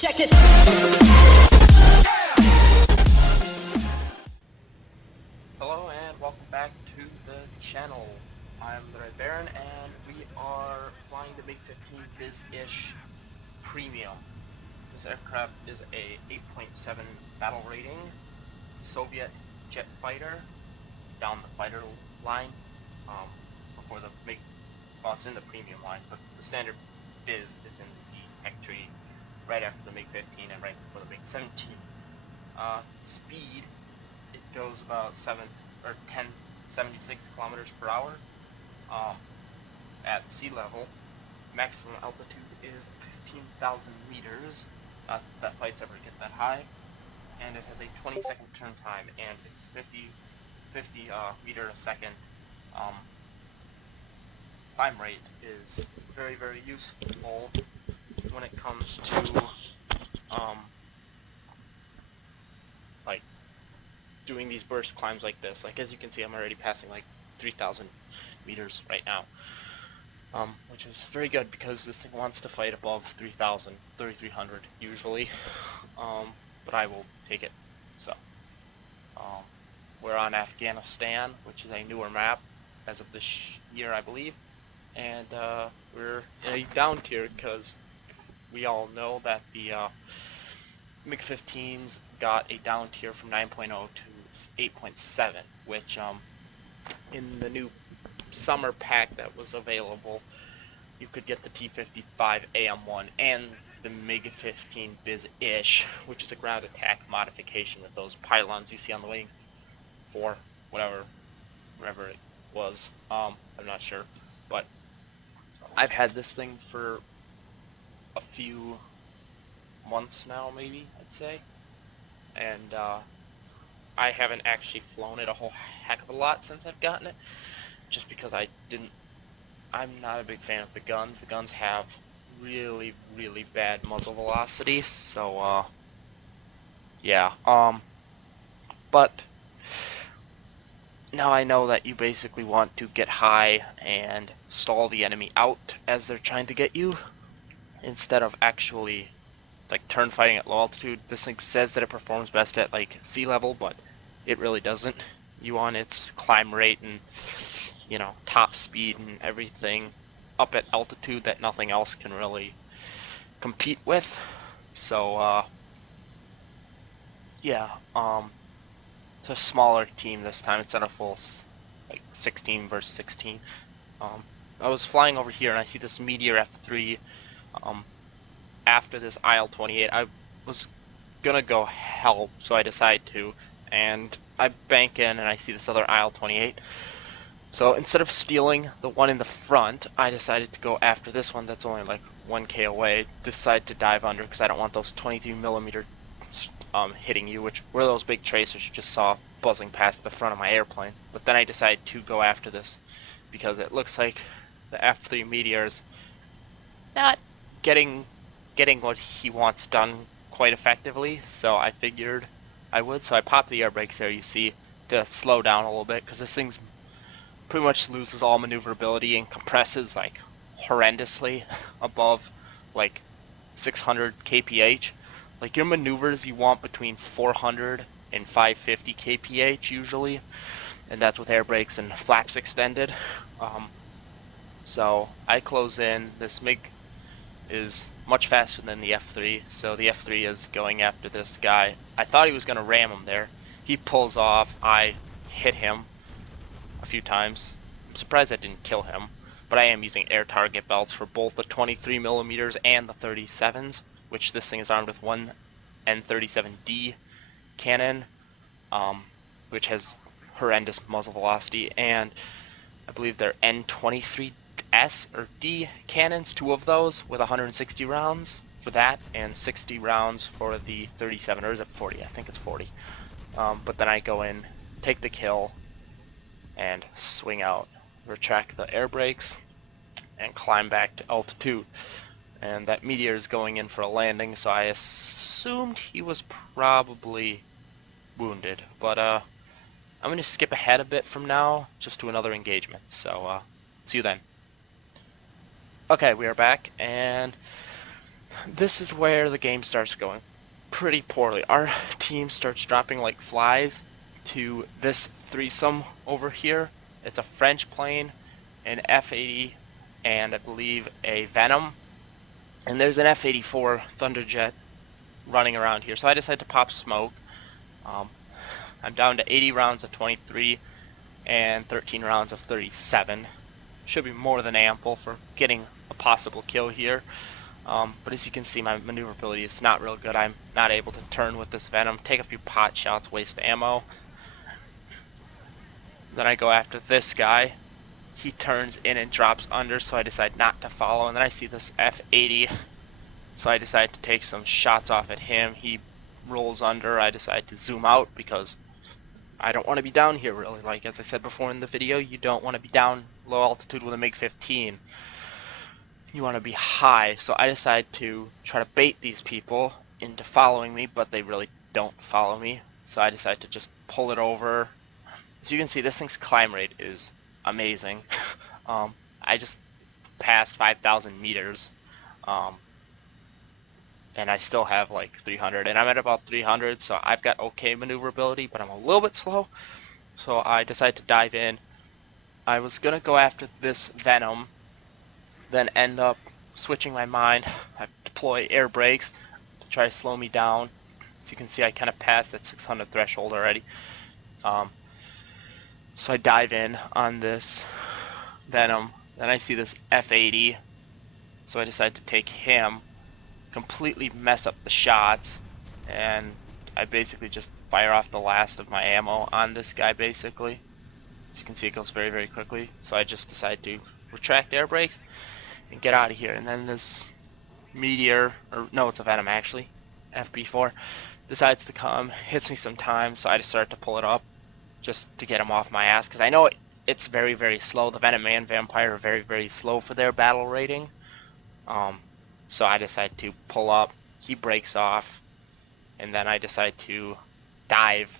Check this. Hello and welcome back to the channel. I'm the Red Baron and we are flying the MiG-15 Bis Ish Premium. This aircraft is a 8.7 battle rating Soviet jet fighter down the fighter line before the MiG, well, it's in the premium line, but the standard Bis is in the tech tree right after the MiG-15 and right before the MiG-17. Speed, it goes about 76 kilometers per hour at sea level. Maximum altitude is 15,000 meters. Not that flights ever get that high. And it has a 20-second turn time, and its 50 meter a second climb rate is very, very useful when it comes to like doing these burst climbs like this. Like, as you can see, I'm already passing like 3,000 meters right now, which is very good because this thing wants to fight above 3,000, 3,300 usually, but I will take it. So we're on Afghanistan, which is a newer map as of this year, I believe, and we're in a down tier because we all know that the MiG-15s got a down tier from 9.0 to 8.7, which in the new summer pack that was available, you could get the T-55 AM1 and the MiG-15 Bis Ish, which is a ground attack modification with those pylons you see on the wings for whatever it was. I'm not sure, but I've had this thing for a few months now, maybe I'd say, and I haven't actually flown it a whole heck of a lot since I've gotten it, just because I'm not a big fan of the guns. The guns have really, really bad muzzle velocity, so yeah, but now I know that you basically want to get high and stall the enemy out as they're trying to get you, instead of actually like turn fighting at low altitude. This thing says that it performs best at like sea level, but it really doesn't. You want its climb rate and, you know, top speed and everything up at altitude that nothing else can really compete with. So yeah, it's a smaller team this time. It's not a full like 16 versus 16. I was flying over here and I see this Meteor F3 after this IL-28. I was gonna go help, so I decide to, and I bank in and I see this other IL-28. So instead of stealing the one in the front, I decided to go after this one that's only like 1K away. Decide to dive under because I don't want those 23mm hitting you, which were those big tracers you just saw buzzing past the front of my airplane. But then I decided to go after this because it looks like the F3 Meteor's not getting what he wants done quite effectively, so I figured I would. So I popped the air brakes there, you see, to slow down a little bit, because this thing's pretty much loses all maneuverability and compresses like horrendously above like 600 kph. Like, your maneuvers you want between 400 and 550 kph usually, and that's with air brakes and flaps extended. So I close in. This MiG is much faster than the F3, so the F3 is going after this guy. I thought he was going to ram him there. He pulls off. I hit him a few times. I'm surprised I didn't kill him, but I am using air target belts for both the 23mm and the 37s, which this thing is armed with one N37D cannon, which has horrendous muzzle velocity, and I believe they're N23 S or D cannons, two of those with 160 rounds for that, and 60 rounds for the 37, or is it 40? I think it's 40. But then I go in, take the kill, and swing out, retract the air brakes, and climb back to altitude. And that Meteor is going in for a landing, so I assumed he was probably wounded. But I'm going to skip ahead a bit from now, just to another engagement. So see you then. Okay, we are back, and this is where the game starts going pretty poorly. Our team starts dropping like flies to this threesome over here. It's a French plane, an F-80, and I believe a Venom. And there's an F-84 Thunderjet running around here. So I decided to pop smoke. Um, I'm down to 80 rounds of 23 and 13 rounds of 37. Should be more than ample for getting a possible kill here. But as you can see, my maneuverability is not real good. I'm not able to turn with this Venom, take a few pot shots, waste ammo. Then I go after this guy. He turns in and drops under, so I decide not to follow. And then I see this F-80, so I decide to take some shots off at him. He rolls under. I decide to zoom out because I don't want to be down here really. Like as I said before in the video, you don't want to be down low altitude with a MiG-15. You want to be high, so I decide to try to bait these people into following me, but they really don't follow me. So I decide to just pull it over. As you can see, this thing's climb rate is amazing. I just passed 5,000 meters, and I still have like 300, and I'm at about 300, so I've got okay maneuverability, but I'm a little bit slow. So I decided to dive in. I was gonna go after this Venom, then end up switching my mind. I deploy air brakes to try to slow me down. As you can see, I kind of passed that 600 threshold already. So I dive in on this Venom. Then I see this F-80, so I decide to take him, completely mess up the shots, and I basically just fire off the last of my ammo on this guy basically. As you can see, it goes very, very quickly. So I just decide to retract air brakes and get out of here. And then this Meteor, or no, it's a Venom actually, FB4, decides to come, hits me sometimes, so I just start to pull it up just to get him off my ass, because I know it's very, very slow. The Venom and Vampire are very, very slow for their battle rating. So I decide to pull up, he breaks off, and then I decide to dive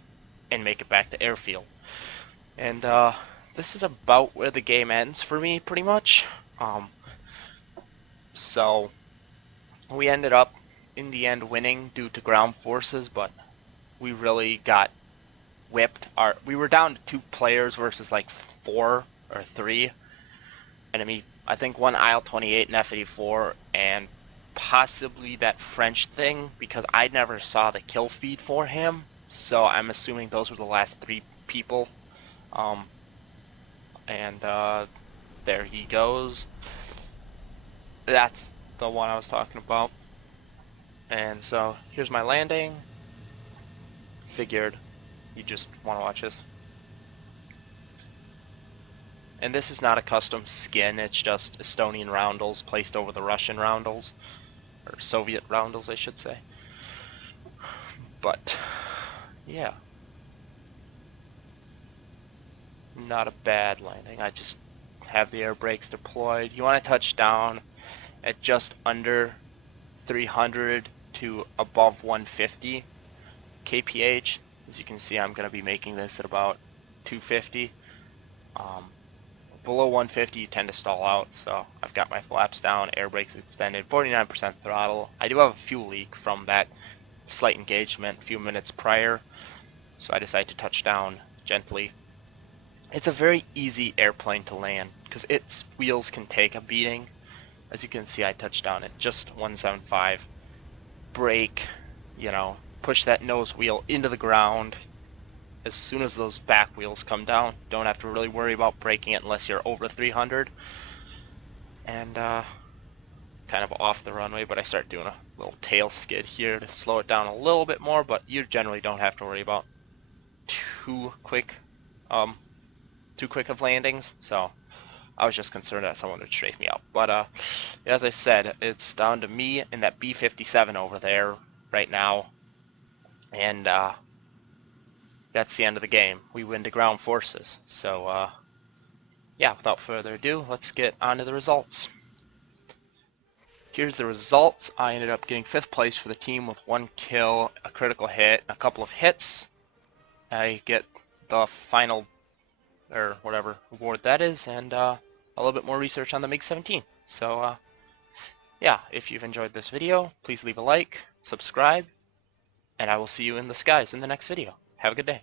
and make it back to airfield. And this is about where the game ends for me, pretty much. So we ended up in the end winning due to ground forces, but we really got whipped. We were down to 2 players versus like 4 or 3. And I mean, I think one IL-28 and F-84 and possibly that French thing, because I never saw the kill feed for him. So I'm assuming those were the last 3 people. And there he goes. That's the one I was talking about. And so here's my landing. Figured you just want to watch this. And this is not a custom skin, it's just Estonian roundels placed over the Russian roundels. Or Soviet roundels, I should say. But, yeah. Not a bad landing. I just have the air brakes deployed. You want to touch down at just under 300 to above 150 kph. As you can see, I'm going to be making this at about 250. Below 150, you tend to stall out, so I've got my flaps down, air brakes extended, 49% throttle. I do have a fuel leak from that slight engagement a few minutes prior, so I decided to touch down gently. It's a very easy airplane to land because its wheels can take a beating. As you can see, I touched down at just 175. Brake, push that nose wheel into the ground. As soon as those back wheels come down, don't have to really worry about braking it unless you're over 300. And kind of off the runway, but I start doing a little tail skid here to slow it down a little bit more, but you generally don't have to worry about too quick of landings. So I was just concerned that someone would strafe me out. But as I said, it's down to me and that B-57 over there right now. And that's the end of the game. We win to ground forces. So yeah, without further ado, let's get on to the results. Here's the results. I ended up getting 5th place for the team with 1 kill, a critical hit, a couple of hits. I get the final, or whatever award that is, and a little bit more research on the MiG-17. So yeah, if you've enjoyed this video, please leave a like, subscribe, and I will see you in the skies in the next video. Have a good day.